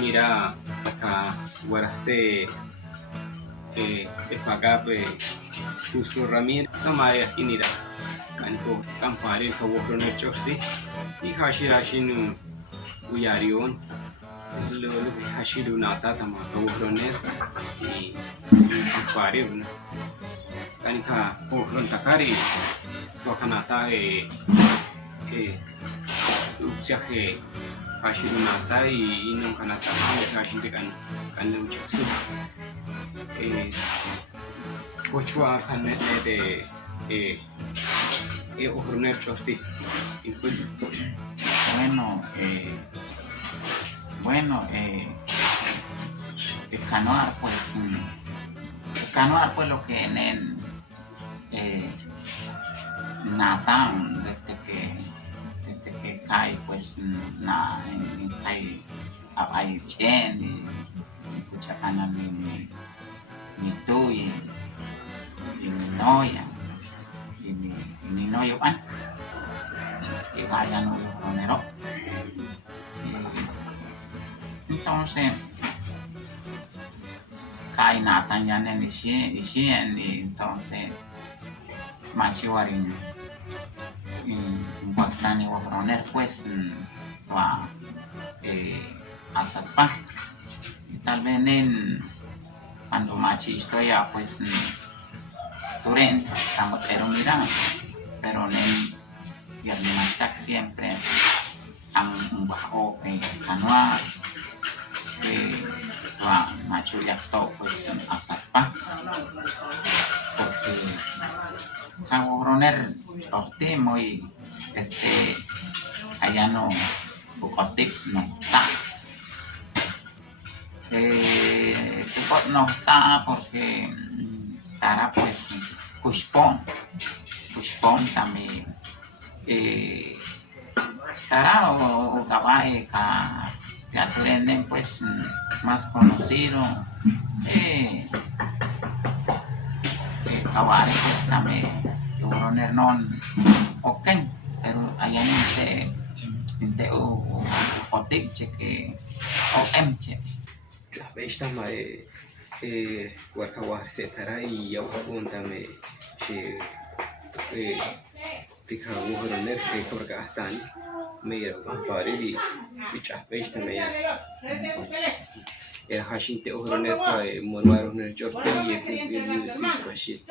Mira acá guarase espagape justo Ramírez tamaya kinira kanko kampare ko wohroner chosti y hashinu uyarion lo hashiru nata tama ko wohroner y kampare kanika wohron takari to kanata utsiaje hashiru nata y non kanata hashin kan luchaksu Pochua canete de Ojroner Chosti. El canoar pues lo que en el Natán desde que cae pues en cae a chen y puchacana ni tú y mi novia y mi novio van y vayan los roneros. Entonces cae natan ya en el cien y entonces machiwarin y guactani o roner pues va a zapar y tal vez cuando machi historia pues Turen, pero mira, pero y el Minatac siempre han bajo canoa va macho ya todo pues a zarpa porque Cabo Roner orte muy allá no bucotic no está no está porque estará pues Pushpon también estará o caballo que aprenden pues más conocido caballo pues también Roner non ok pero allá no te o cotic que o emche La besta mae warkawa setara y ya untame she tika wohroner ke korga astan meira kampare di bicha besta meya hashin te wohroner ka monwaro ner jorte ye ku sis bashit